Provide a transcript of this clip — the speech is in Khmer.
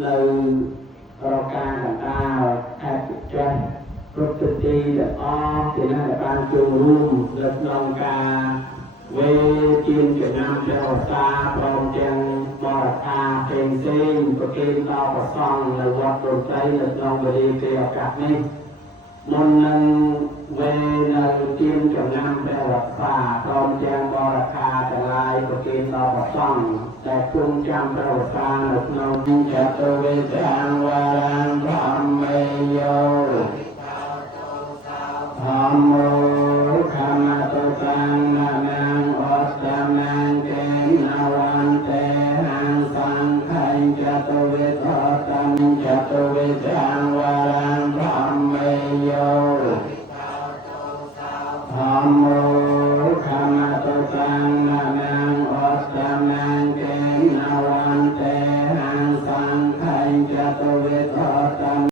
នៅរកការកណ្ដាលខេត្តវិចិត្រគ្រប់ទិទីទាំងអស់ទីណាដែលបានចូលរួមលើក្នុងការវេជាចំណាំព្រះវស្សាព្រមទាំងបរិខាផ្សេងប្រគេនដល់ព្រះសង្ឃនៅវត្តព្រំប្រៃនៅក្នុងវេលាគ្រាឱកាសនេះមុននឹងវេនៅជាចំណាំព្រះវស្សាព្រមទាំងបរិខាទាំងឡាយប្រគេនដល់ព្រះសង្ឃដែលគង់ចាំព្រះវស្សានៅក្នុងចតុវេសាងវរាងធម្មមេយោធម្មោខមតតាំងណាងអស្តាមាងកេណវន្ទេហੰសង្ឃัญចតុវេធតំចតុវេសាងវរាងធម្មមេយោធម្មោខមតតាំងណាងអស្តាមាងកេណវន្ទេហੰសង្ឃัญចតុវេធតំ